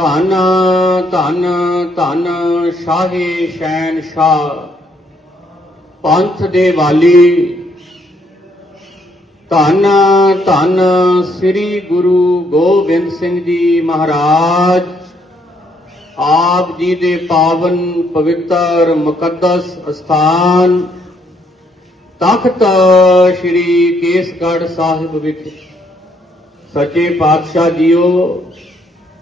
ਧਨ, ਧੰਨ ਧੰਨ ਸ਼ਾਹੇ ਸ਼ੈਨ ਸ਼ਾਹ ਪੰਥ ਦੇ ਵਾਲੀ। ਧੰਨ ਧੰਨ ਸ੍ਰੀ ਗੁਰੂ ਗੋਬਿੰਦ ਸਿੰਘ ਜੀ ਮਹਾਰਾਜ, ਆਪ ਜੀ ਦੇ ਪਾਵਨ ਪਵਿੱਤਰ ਮੁਕੱਦਸ ਅਸਥਾਨ, ਤਖਤ ਸ੍ਰੀ ਕੇਸਗੜ੍ਹ ਸਾਹਿਬ ਵਿਖੇ। ਸੱਚੇ ਪਾਤਸ਼ਾਹ ਜੀਓ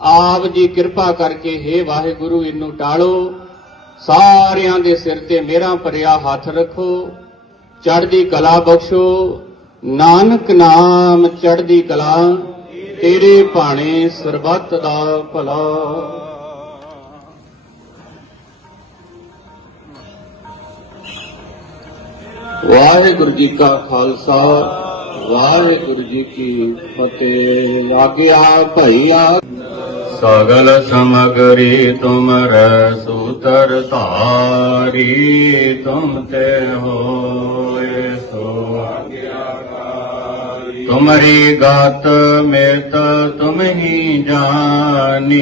ਆਪ ਜੀ ਕਿਰਪਾ ਕਰਕੇ हे ਵਾਹਿਗੁਰੂ, ਇਹਨੂੰ ਟਾਲੋ। ਸਾਰਿਆਂ ਦੇ ਸਿਰ ਤੇ ਮੇਰਾ ਭਰਿਆ ਹੱਥ ਰੱਖੋ। ਚੜ੍ਹਦੀ ਕਲਾ ਬਖਸ਼ੋ। ਨਾਨਕ ਨਾਮ ਚੜ੍ਹਦੀ ਕਲਾ, ਤੇਰੇ ਭਾਣੇ ਸਰਬੱਤ ਦਾ ਭਲਾ। ਵਾਹਿਗੁਰੂ ਜੀ ਕਾ ਖਾਲਸਾ, ਵਾਹਿਗੁਰੂ ਜੀ ਕੀ ਫਤਿਹ। ਲਾਗਿਆ ਭਈਆ ਸਗਲ ਸਮਗਰੀ ਤੁਮਰੈ ਸੂਤਰ ਧਾਰੀ, ਤੁਮ ਤੇ ਹੋਏ ਸੋ। ਤੁਮਰੀ ਗਾਤ ਮੇਤ ਤੁਮ ਹੀ ਜਾਨੀ,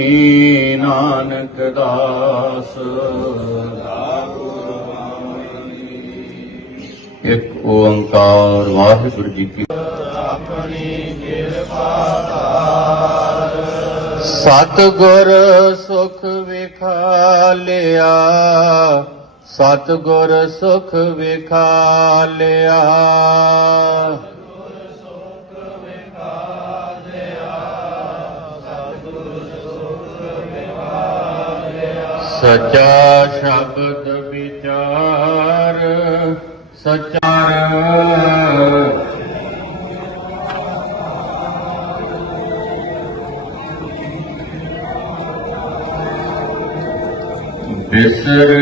ਨਾਨਕ ਦਾਸ। ਇੱਕ ਓੰਕਾਰ ਵਾਹਿਗੁਰੂ ਜੀ ਕੀ ਸਤਿਗੁਰ ਸੁਖ ਵਿਖਾਲਿਆ ਸਤਿਗੁਰ ਸੁਖ ਵਿਖਾਲਿਆ। ਸਚਾ ਸ਼ਬਦ ਵਿਚਾਰ ਸਚਾਰ ಹೆಸರು